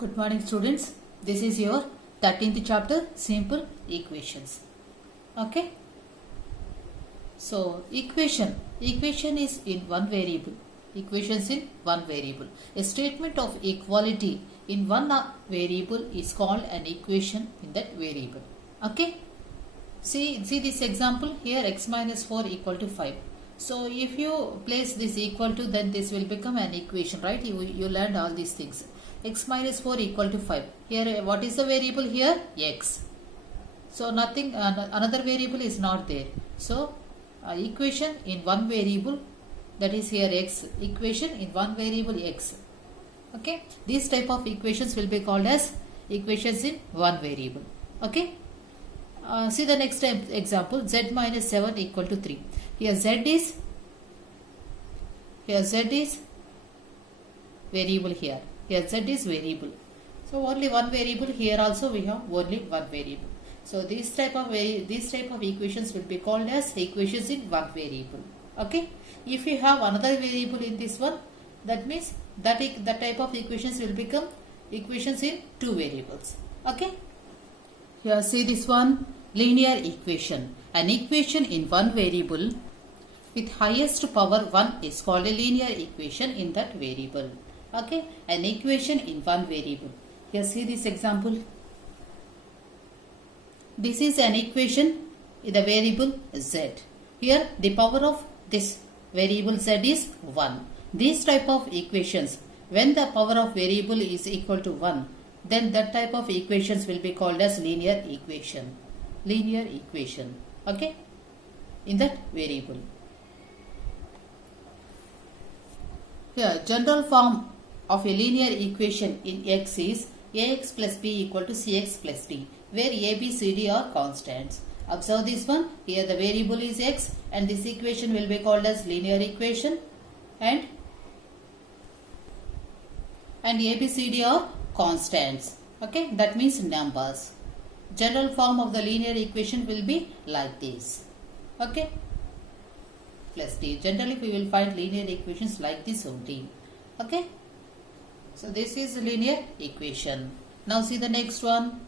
Good morning students. This is your 13th chapter simple equations. Okay. So equation is in one variable. Equations in one variable. A statement of equality in one variable is called an equation in that variable. Okay. See this example here, x minus 4 equal to 5. So if you place this equal to, then this will become an equation, right? You learned all these things. X minus 4 equal to 5. Here what is the variable here? X. So nothing, another variable is not there. So equation in one variable, that is here x. Equation in one variable x. Okay. These type of equations will be called as equations in one variable. Okay. See the next example, z minus 7 equal to 3. Here z is variable here. Here z is variable. So only one variable. Here also we have only one variable. So these type of equations will be called as equations in one variable. Okay. If you have another variable in this one, that means that type of equations will become equations in two variables. Okay. Here see this one, linear equation. An equation in one variable with highest power 1 is called a linear equation in that variable. Okay, an equation in one variable. Here see this example. This is an equation in the variable z. Here the power of this variable z is 1. These type of equations, when the power of variable is equal to 1, then that type of equations will be called as linear equation. Linear equation. Okay, in that variable. Here general form of a linear equation in x is ax plus b equal to cx plus d, where a, b, c, d are constants. Observe this one. Here the variable is x and this equation will be called as linear equation, and a, b, c, d are constants. Okay, that means numbers. General form of the linear equation will be like this. Okay, plus d. Generally we will find linear equations like this only. Okay. So this is a linear equation. Now see the next one.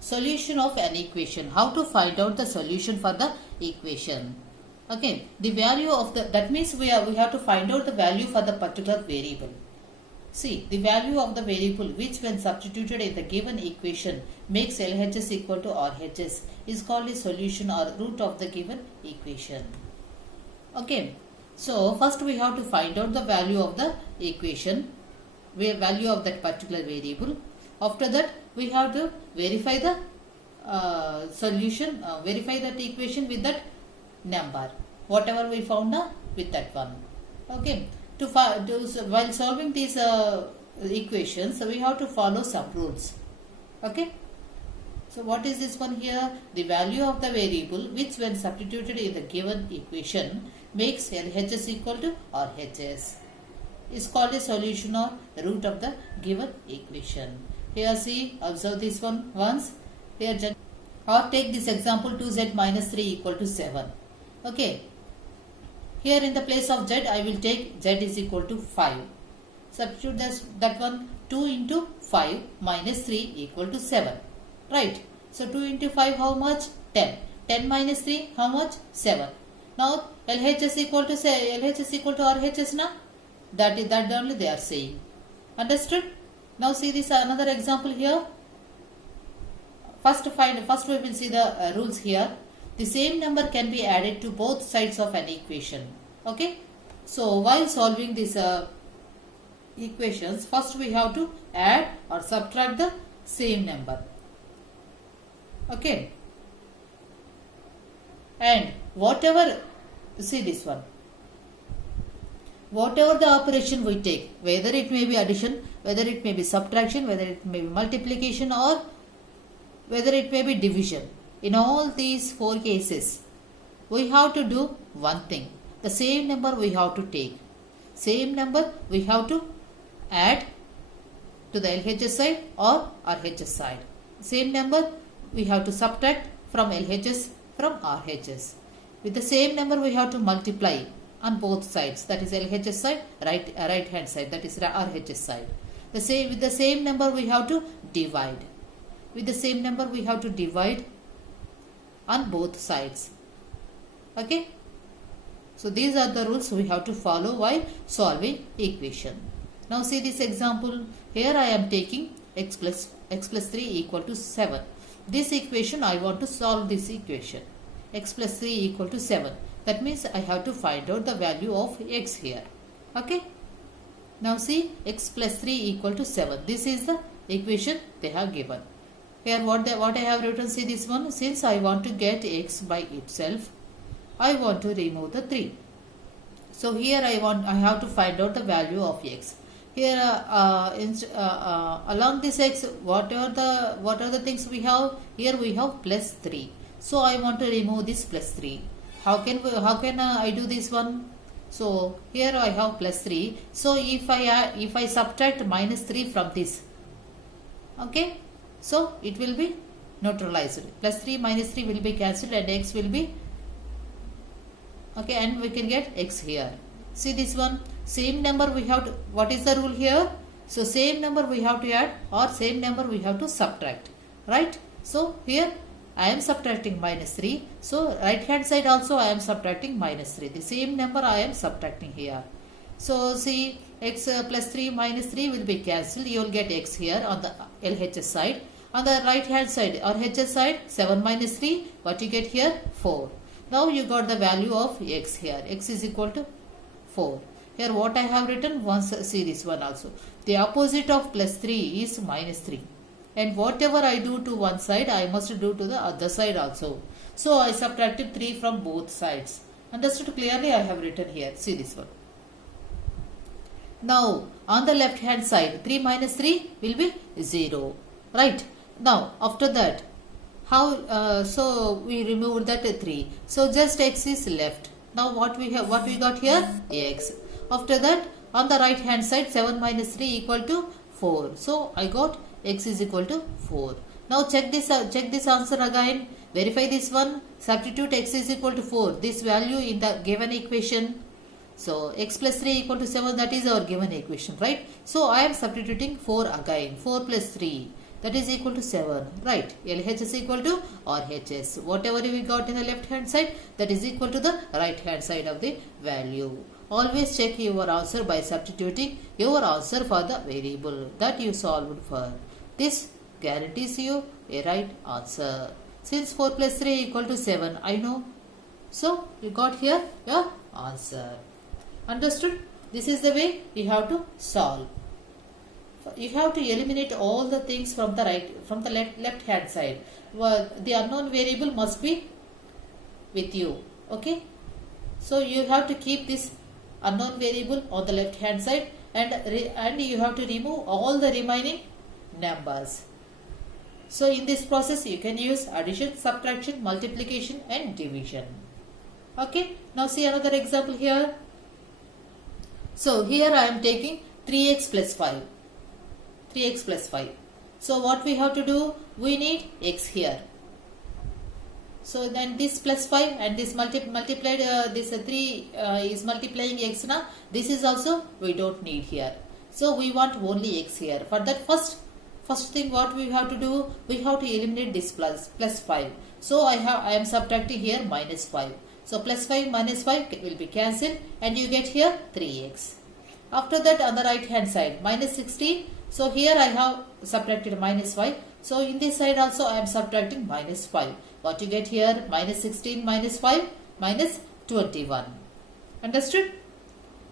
Solution of an equation. How to find out the solution for the equation? Okay, the value of the, that means we have to find out the value for the particular variable. See, the value of the variable which when substituted in the given equation makes LHS equal to RHS is called a solution or root of the given equation. Okay. So first we have to find out the value of the equation, value of that particular variable. After that we have to verify the solution, verify that equation with that number, whatever we found with that one. Okay. While solving these equations, we have to follow some rules. Okay. So what is this one here? The value of the variable which when substituted in the given equation makes LHS equal to RHS is called a solution or root of the given equation. Here see, observe this one once. Here or take this example 2z minus 3 equal to 7. Okay. Here in the place of z I will take z is equal to 5. Substitute that one, 2 into 5 minus 3 equal to 7. Right. So 2 into 5 how much? 10. 10 minus 3 how much? 7. Now LHS equal to RHS na? That only they are saying. Understood? Now see this another example here. First we will see the rules here. The same number can be added to both sides of an equation. Okay. So while solving these equations, first we have to add or subtract the same number. Okay. And whatever, see this one, whatever the operation we take, whether it may be addition, whether it may be subtraction, whether it may be multiplication, or whether it may be division, in all these four cases we have to do one thing. The same number we have to take, same number we have to add to the LHS side or RHS side, same number we have to subtract from LHS from RHS. With the same number we have to multiply on both sides, that is LHS side, right hand side, that is RHS side. With the same number we have to divide. With the same number we have to divide on both sides. Okay. So these are the rules we have to follow while solving equation. Now see this example. Here I am taking x plus 3 equal to 7. This equation I want to solve this equation. X plus 3 equal to 7. That means I have to find out the value of x here. Okay. Now see, x plus 3 equal to 7. This is the equation they have given. Here what I have written, see this one. Since I want to get x by itself, I want to remove the 3. So here I have to find out the value of x. Here along this x, what are the things we have? Here we have plus 3. So I want to remove this plus 3. How can I do this one? So here I have plus 3. So if I subtract minus 3 from this, okay, so it will be neutralized. Plus 3 minus 3 will be cancelled and x will be, okay, and we can get x here. See this one, same number we have to, what is the rule here? So same number we have to add or same number we have to subtract, right? So here I am subtracting minus 3. So right hand side also I am subtracting minus 3. The same number I am subtracting here. So see, x plus 3 minus 3 will be cancelled. You will get x here on the LHS side. On the right hand side, RHS side, 7 minus 3, what you get here? 4. Now you got the value of x here. X is equal to 4. Here what I have written, once see this one also. The opposite of plus 3 is minus 3. And whatever I do to one side, I must do to the other side also. So I subtracted 3 from both sides. Understood clearly? I have written here. See this one. Now on the left hand side, 3 minus 3 will be 0. Right. Now after that, how? So we removed that 3. So just x is left. Now what we got here? X. After that, on the right hand side, 7 minus 3 equal to 4. So I got x is equal to 4. Now check this answer again. Verify this one. Substitute x is equal to 4. This value in the given equation. So x plus 3 equal to 7. That is our given equation, right? So I am substituting 4 again. 4 plus 3. That is equal to 7. Right. LHS is equal to RHS. Whatever we got in the left hand side, that is equal to the right hand side of the value. Always check your answer by substituting your answer for the variable that you solved for. This guarantees you a right answer. Since 4 plus 3 equal to 7, I know. So you got here your answer. Understood? This is the way you have to solve. You have to eliminate all the things from the left hand side. The unknown variable must be with you. Okay? So you have to keep this unknown variable on the left hand side and you have to remove all the remaining numbers. So in this process you can use addition, subtraction, multiplication and division. Okay, now see another example here. So here I am taking 3x plus 5. 3x plus 5. So what we have to do? We need x here. So then this plus 5 and this multiplied this 3 is multiplying x now. This is also we don't need here. So we want only x here. For that first thing what we have to do? We have to eliminate this plus 5. So I am subtracting here minus 5. So plus 5 minus 5 will be cancelled and you get here 3x. After that on the right hand side minus 16. So here I have subtracted minus 5. So in this side also I am subtracting minus 5. What you get here? Minus 16 minus 5 minus 21. Understood?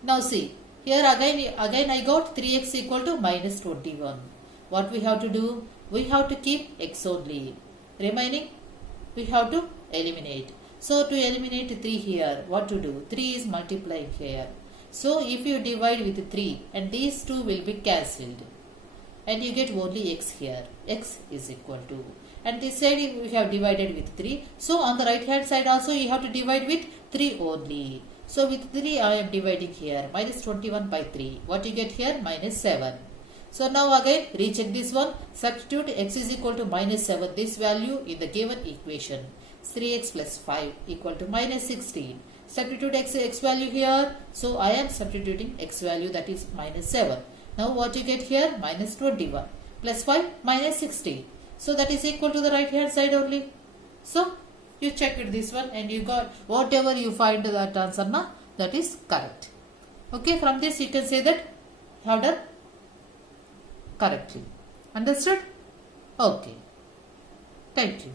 Now see. Here again I got 3x equal to minus 21. What we have to do? We have to keep x only. Remaining we have to eliminate. So to eliminate 3 here, what to do? 3 is multiplying here. So if you divide with 3 and these two will be cancelled. And you get only x here. X is equal to. And this side we have divided with 3. So on the right hand side also you have to divide with 3 only. So with 3 I am dividing here. Minus 21 by 3. What you get here? Minus 7. So now again recheck this one. Substitute x is equal to minus 7. This value in the given equation. 3x plus 5 equal to minus 16. substitute x value here. So I am substituting x value, that is minus 7. Now what you get here? Minus 21 plus 5 minus 16. So that is equal to the right hand side only. So you checked this one and you got whatever you find that answer na, that is correct. Okay, from this you can say that you have done correctly. Understood? Okay. Thank you.